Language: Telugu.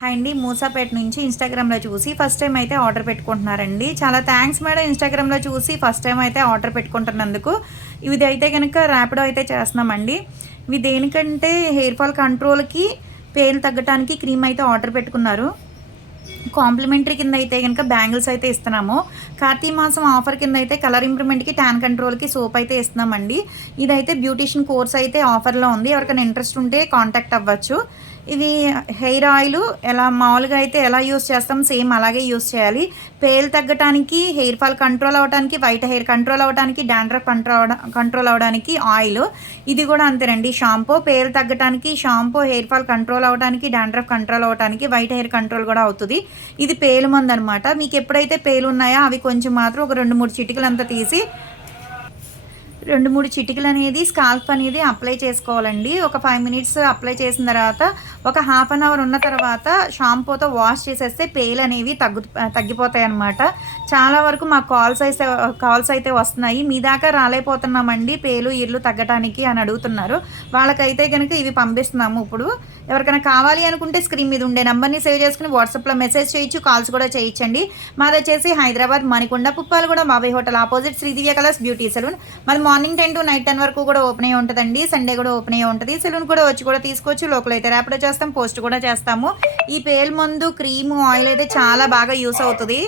హాయ్ అండి. మూసాపేట నుంచి ఇన్‌స్టాగ్రామ్‌లో చూసి ఫస్ట్ టైమ్ అయితే ఆర్డర్ పెట్టుకుంటున్నారండి. చాలా థ్యాంక్స్ మేడం ఇన్‌స్టాగ్రామ్‌లో చూసి ఫస్ట్ టైమ్ అయితే ఆర్డర్ పెట్టుకుంటున్నందుకు. ఇదైతే గనక ర్యాపిడో అయితే చేస్తున్నామండి. ఇవి దేనికంటే హెయిర్ ఫాల్ కంట్రోల్‌కి, పేలు తగ్గటానికి క్రీమ్ అయితే ఆర్డర్ పెట్టుకున్నారు. కాంప్లిమెంటరీ కింద అయితే గనక బ్యాంగిల్స్ అయితే ఇస్తున్నాము. కార్తీక మాసం ఆఫర్ కింద అయితే కలర్ ఇంప్రూవ్‌మెంట్‌కి, టాన్ కంట్రోల్‌కి సోప్ అయితే ఇస్తున్నామండి. ఇదైతే బ్యూటీషియన్ కోర్స్ అయితే ఆఫర్‌లో ఉంది. ఎవరికైనా ఇంట్రెస్ట్ ఉంటే కాంటాక్ట్ అవ్వచ్చు. ఇది హెయిర్ ఆయిలు మామూలుగా అయితే ఎలా యూజ్ చేస్తాం సేమ్ అలాగే యూజ్ చేయాలి. పేలు తగ్గటానికి, హెయిర్ ఫాల్ కంట్రోల్ అవ్వడానికి, వైట్ హెయిర్ కంట్రోల్ అవ్వడానికి, డాండ్రఫ్ కంట్రోల్ అవ్వడానికి ఆయిలు. ఇది కూడా అంతేనండి. షాంపూ పేలు తగ్గటానికి, షాంపూ హెయిర్ ఫాల్ కంట్రోల్ అవ్వడానికి, డాండ్రఫ్ కంట్రోల్ అవ్వడానికి, వైట్ హెయిర్ కంట్రోల్ కూడా అవుతుంది. ఇది పేలు మందనమాట. మీకు ఎప్పుడైతే పేలు ఉన్నాయో అవి కొంచెం మాత్రం ఒక 2, 3 చిటికలంతా తీసి 2, 3 చిటికలనేది స్కాల్ప్ అనేది అప్లై చేసుకోవాలండి. ఒక 5 మినిట్స్ అప్లై చేసిన తర్వాత ఒక హాఫ్ అన్ అవర్ ఉన్న తర్వాత షాంపూతో వాష్ చేసేస్తే పేలనేవి తగ్గిపోతాయన్నమాట. చాలా వరకు మాకు కాల్స్ అయితే వస్తున్నాయి. మీ దాకా రాలేకపోతున్నామండి పేలు, ఈర్లు తగ్గటానికి అని అడుగుతున్నారు. వాళ్ళకైతే గనుక ఇవి పంపిస్తున్నాము ఇప్పుడు. ఎవరికైనా కావాలి అనుకుంటే స్క్రీన్ మీద ఉండే నంబర్‌ని సేవ్ చేసుకొని వాట్సాప్‌లో మెసేజ్ చేయొచ్చు. కాల్స్ కూడా చేయొచ్చండి. మాదొచ్చేసి హైదరాబాద్ మణికొండ, పుప్పాలగూడ బాబాయ్ hotel opposite Sridivya colours beauty saloon. మాది మార్నింగ్ 10 to నైట్ 10 వరకు కూడా ఓపెన్ అయ్యి ఉంటుందండి. సండే కూడా ఓపెన్ అయ్యి ఉంటుంది. సలూన్ కూడా వచ్చి కూడా తీసుకోవచ్చు. లోకల్ అయితే ర్యాపిడో చేస్తాం, పోస్ట్ కూడా చేస్తాము. ఈ పేల్ మందు, క్రీము, ఆయిల్ అయితే చాలా బాగా యూస్ అవుతుంది.